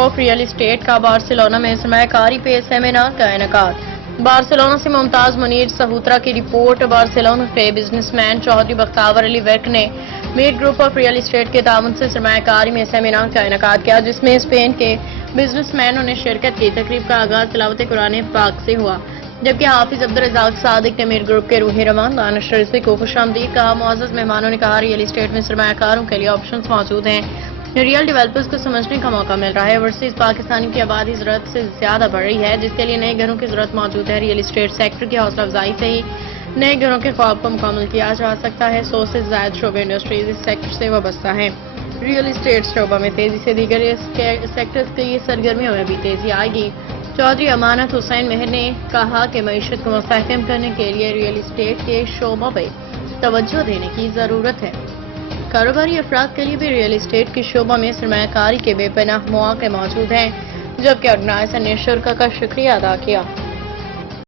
Of Real state کا Barcelona میں سرمایہ کاری پہ سیمینار کا انعقاد۔ بارسلونا سے ممتاز منیر سہوترا کی رپورٹ۔ بارسلونا کے بزنس مین چودھری بختیار علی ویک نے Met Group of Real Estate کے تعاون سے سرمایہ کاری میں سیمینار کا انعقاد کیا، جس میں اسپین کے بزنس مینوں نے شرکت کی۔ تقریب کا آغاز تلاوت قرآن پاک سے ہوا، جبکہ حافظ عبدالرزاق صادق نے میٹ گروپ کے روحی رمان دانش رضوی کو خوش آمدید کہا۔ معزز مہمانوں نے کہا، ریئل اسٹیٹ میں سرمایہ کاروں کے لیے آپشنز موجود ہیں۔ ریئل ڈیولپرز کو سمجھنے کا موقع مل رہا ہے۔ اوورسیز پاکستانی کی آبادی ضرورت سے زیادہ بڑھ رہی ہے، جس کے لیے نئے گھروں کی ضرورت موجود ہے۔ ریئل اسٹیٹ سیکٹر کی حوصلہ افزائی سے ہی نئے گھروں کے خواب کو مکمل کیا جا سکتا ہے۔ 100 سے زائد شعبے انڈسٹریز اس سیکٹر سے وابستہ ہیں۔ ریئل اسٹیٹ شعبہ میں تیزی سے دیگر سیکٹرز کی سرگرمیوں میں بھی تیزی آئے گی۔ چودھری امانت حسین مہر نے کہا کہ معیشت کو مستحکم کرنے کے لیے ریئل اسٹیٹ کے شعبوں پہ توجہ دینے کی ضرورت ہے۔ کاروباری افراد کے لیے بھی ریئل اسٹیٹ کے شعبوں میں سرمایہ کاری کے بے پناہ مواقع موجود ہیں، جبکہ آرگنائزر نے شرکاء کا شکریہ ادا کیا۔